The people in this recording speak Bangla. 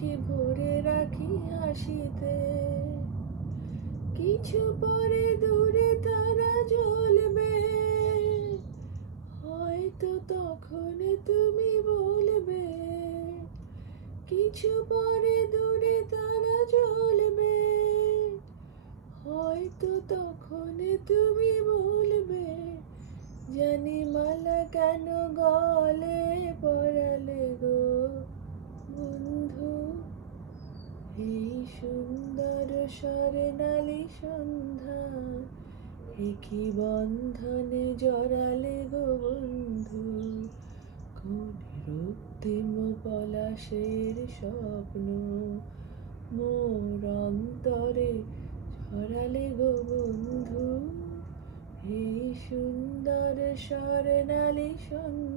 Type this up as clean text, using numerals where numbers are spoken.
আঁখি ভরে রাখি হাসিতে। কিছু পরে দূরে তারা জ্বলবে, হয়তো তখন তুমি বলবে। কিছু পরে দূরে তারা জ্বলবে, হয়তো তখন তুমি বলবে। জানি মালা কেন গলে পরালে গো বন্ধু, এই সুন্দর স্বর্ণালী সন্ধ্যা, একই বন্ধনে জড়ালে গো বন্ধু। কোন রক্তিম পলাশের স্বপ্ন মোর অন্তরে ছড়ালে গো বন্ধু, এই সুন্দর স্বর্ণালী সন্ধ্যা।